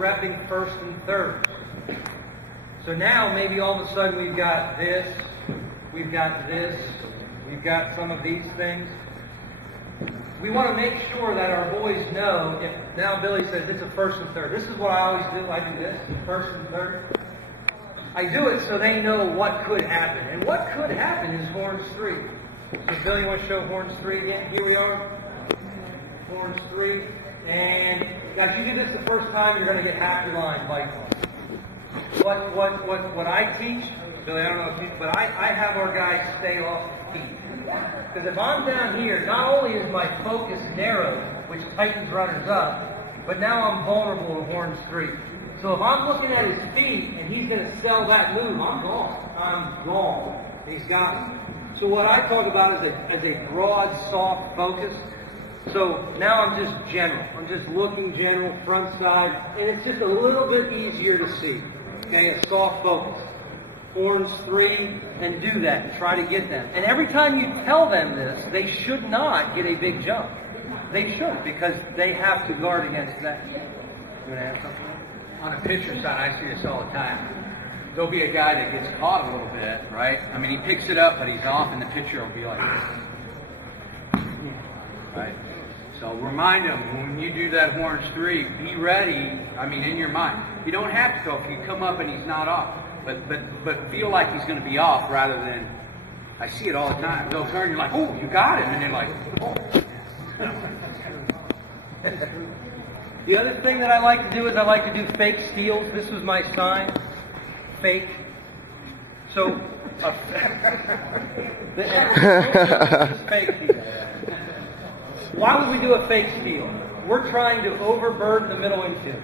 repping first and third. So now maybe all of a sudden we've got this, we've got this, we've got some of these things. We want to make sure that our boys know if now Billy says it's a first and third. This is what I always do. I do this, first and third. I do it so they know what could happen. And what could happen is horns 3. So Billy, you want to show horns 3 again? Here we are. Horns 3. And guys, you do this the first time, you're going to get half your line bite on. What I teach, Billy, I don't know if you, but I have our guys stay off the feet. Because if I'm down here, not only is my focus narrow, which tightens runners up, but now I'm vulnerable to horns 3. So if I'm looking at his feet and he's going to sell that move, I'm gone. I'm gone. He's got me. So what I talk about as a broad, soft focus. So now I'm just general. I'm just looking general, front side, and it's just a little bit easier to see. Okay, a soft focus. Horns 3, and do that, and try to get them. And every time you tell them this, they should not get a big jump. They should, because they have to guard against that. You want to add something? On the pitcher side, I see this all the time. There'll be a guy that gets caught a little bit, right? I mean, he picks it up, but he's off, and the pitcher will be like, right? So remind him, when you do that horns 3, be ready, I mean, in your mind. You don't have to go if you come up and he's not off, but feel like he's going to be off rather than, I see it all the time. They'll turn, you're like, oh, you got him, and they're like, oh. The other thing that I like to do is I like to do fake steals. This was my sign. Fake. So, this is fake steal. Why would we do a fake steal? We're trying to overburden the middle infielders.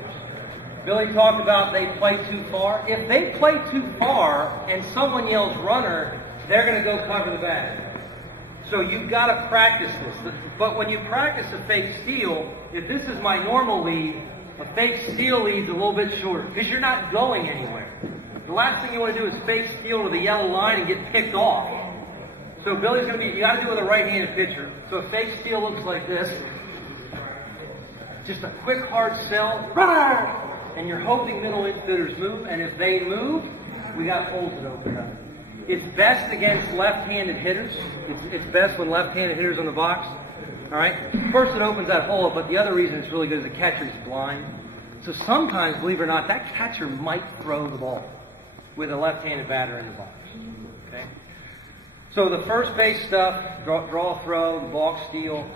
Billy talked about they play too far. If they play too far and someone yells runner, they're going to go cover the bag. So you've got to practice this. But when you practice a fake steal, if this is my normal lead, a fake steal lead's a little bit shorter because you're not going anywhere. The last thing you want to do is fake steal to the yellow line and get picked off. So Billy's going to be, you got to do it with a right-handed pitcher. So a fake steal looks like this. Just a quick hard sell, runner! And you're hoping middle infielders move, and if they move, we got holes that open up. It's best against left-handed hitters. It's best when left-handed hitters on the box. All right? First, it opens that hole up, but the other reason it's really good is the catcher is blind. So sometimes, believe it or not, that catcher might throw the ball with a left-handed batter in the box. Okay? So the first base stuff, draw, throw, the balk steal,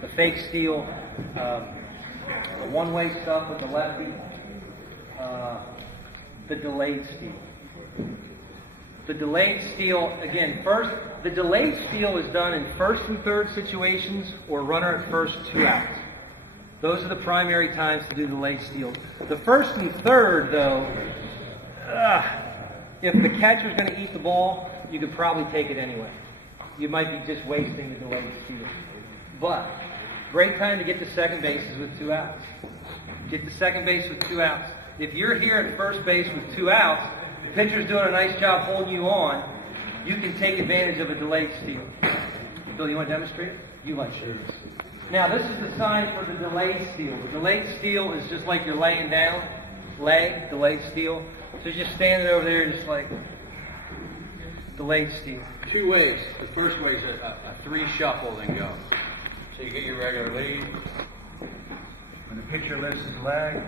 the fake steal, the one-way stuff with the lefty, the delayed steal. The delayed steal, again, first, the delayed steal is done in first and third situations or runner at first, 2 outs. Those are the primary times to do delayed steal. The first and third, though, if the catcher's going to eat the ball, you could probably take it anyway. You might be just wasting the delayed steal. But, great time to get to second base is with 2 outs. Get to second base with 2 outs. If you're here at first base with 2 outs, the pitcher's doing a nice job holding you on, you can take advantage of a delayed steal. Bill, you want to demonstrate? You might show this. Now, this is the sign for the delayed steal. The delayed steal is just like you're laying down. Lay, delayed steal. So you're just standing over there just like delayed steal. 2 ways. The first way is a 3 shuffle, then go. So you get your regular lead. When the pitcher lifts his leg,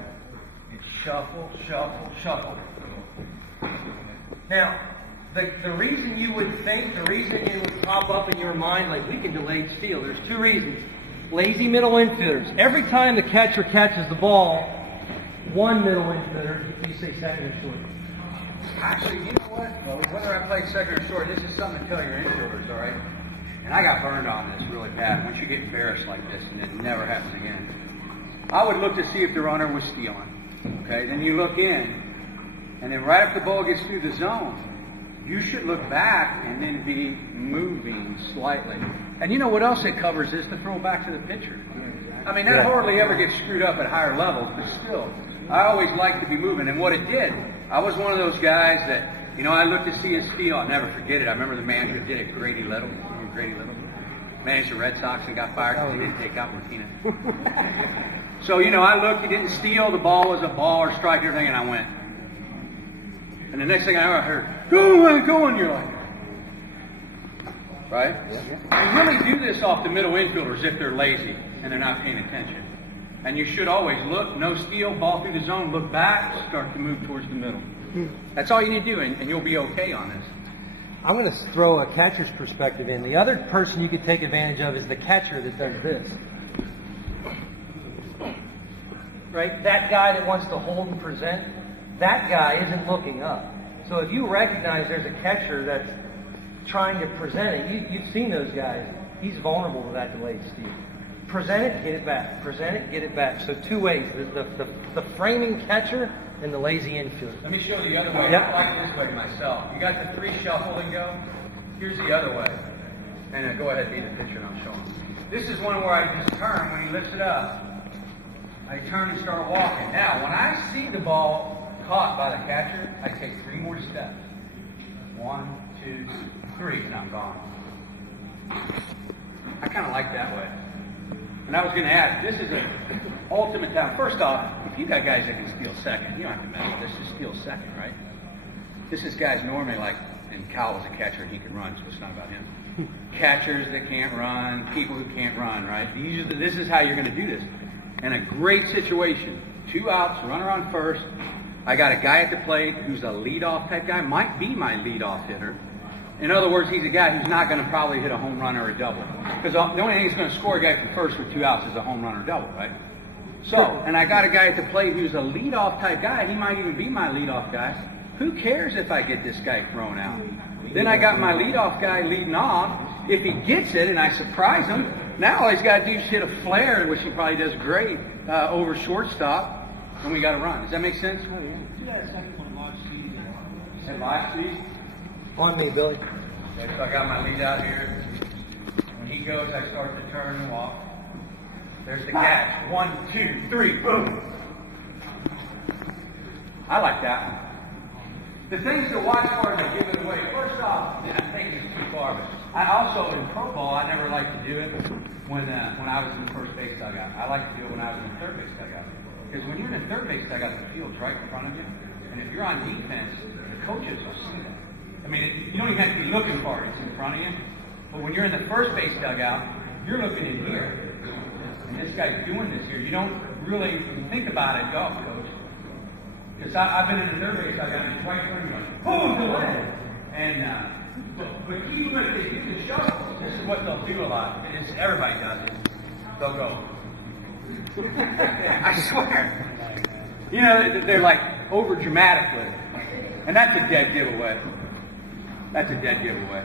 it's shuffle, shuffle, shuffle. Now, the reason you would think, the reason it would pop up in your mind like we can delayed steal, there's 2 reasons. Lazy middle infielders. Every time the catcher catches the ball, one middle infielder, you say second or short. Actually, you know what? Well, whether I play second or short, this is something to tell your infielders, all right? And I got burned on this really bad. Once you get embarrassed like this, and it never happens again. I would look to see if the runner was stealing. Okay, then you look in, and then right after the ball gets through the zone, you should look back and then be moving slightly. And you know what else it covers is to throw back to the pitcher. I mean, that hardly ever gets screwed up at higher levels, but still, I always like to be moving. And what it did, I was one of those guys that, you know, I looked to see a steal. I'll never forget it. I remember the manager did it, Grady Little. Grady Little managed the Red Sox and got fired because he didn't take out Martinez. So, you know, I looked, he didn't steal, the ball was a ball or strike, everything, and I went. And the next thing I heard, go on, you're like, right? Yeah. You really do this off the middle infielders if they're lazy and they're not paying attention. And you should always look, no steal, ball through the zone, look back, start to move towards the middle. That's all you need to do, and you'll be okay on this. I'm going to throw a catcher's perspective in. The other person you could take advantage of is the catcher that does this. Right? That guy that wants to hold and present, that guy isn't looking up. So if you recognize there's a catcher that's trying to present it, you've seen those guys. He's vulnerable to that delayed steal. Present it, get it back. Present it, get it back. So two ways: the framing catcher and the lazy infielder. Let me show you the other way. Yep. I like this way myself. You got the 3 shuffle and go. Here's the other way. And go ahead and be the picture I'm showing. This is one where I just turn when he lifts it up. I turn and start walking. Now, when I see the ball caught by the catcher, I take 3 more steps. 1, 2, 3, and I'm gone. I kind of like that way. And I was going to add, this is an ultimate time. First off, if you got guys that can steal second, you don't have to mess with this. Just steal second, right? This is guys normally like, and Kyle was a catcher and he can run, so it's not about him. Catchers that can't run, people who can't run, right? This is how you're going to do this. And a great situation. 2 outs, runner on first. I got a guy at the plate who's a leadoff type guy, might be my leadoff hitter. In other words, he's a guy who's not going to probably hit a home run or a double. Because the only thing he's going to score a guy from first with 2 outs is a home run or double, right? So, and I got a guy at the plate who's a leadoff type guy. He might even be my leadoff guy. Who cares if I get this guy thrown out? Then I got my leadoff guy leading off. If he gets it and I surprise him, now all he's got to do is hit a flare, which he probably does great, over shortstop, and we got to run. Does that make sense? Do that second one live speed. At live speed? On me, Billy. Okay, so I got my lead out here. When he goes, I start to turn and walk. There's the catch. 1, 2, 3, boom. I like that one. The things to watch for to give it away. First off, I think it's too far, but I also, in pro ball, I never liked to do it when I was in the first base dugout. I like to do it when I was in the third base dugout. Because when you're in the third base dugout, the field's right in front of you. And if you're on defense, the coaches will see that. I mean, you don't even have to be looking for it. It's in front of you. But when you're in the first base dugout, you're looking in here. And this guy's doing this here. You don't really think about it, go, coach. Because I've been in the third base dugout and right where you're like, boom, delay. And, but keep them, if they do the shuffle, this is what they'll do a lot. And it's, everybody does it. They'll go. I swear. You know, they're like over dramatic with it. And that's a dead giveaway. That's a dead giveaway.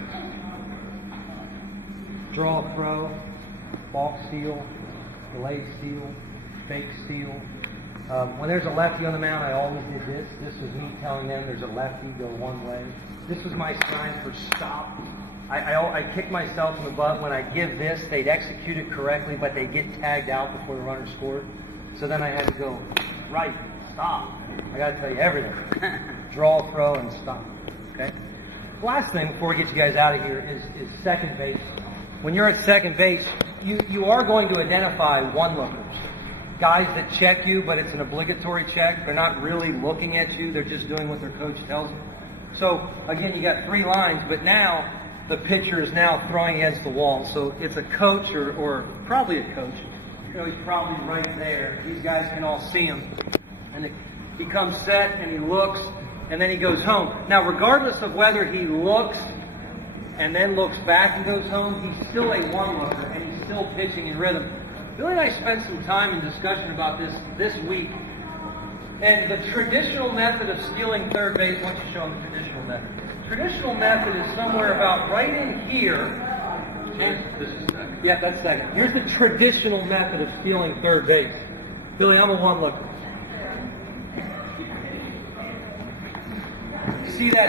Draw throw, balk steal, delayed steal, fake steal. When there's a lefty on the mound, I always did this. This was me telling them there's a lefty, go one way. This was my sign for stop. I kick myself in the butt when I give this. They'd execute it correctly, but they'd get tagged out before the runner scored. So then I had to go right, stop. I got to tell you everything. Draw, throw, and stop. Okay? Last thing before we get you guys out of here is second base. When you're at second base, you are going to identify one-lookers. Guys that check you, but it's an obligatory check. They're not really looking at you. They're just doing what their coach tells them. So, again, you got 3 lines, but now the pitcher is now throwing against the wall. So it's a coach or probably a coach. You know, he's probably right there. These guys can all see him. And he comes set and he looks and then he goes home. Now, regardless of whether he looks and then looks back and goes home, he's still a one-looker and he's still pitching in rhythm. Billy and I spent some time in discussion about this week. And the traditional method of stealing third base, why don't you show them the traditional method? Traditional method is somewhere about right in here. This is second. Yeah, that's second. Here's the traditional method of stealing third base. Billy, I'm a one-looker. See that?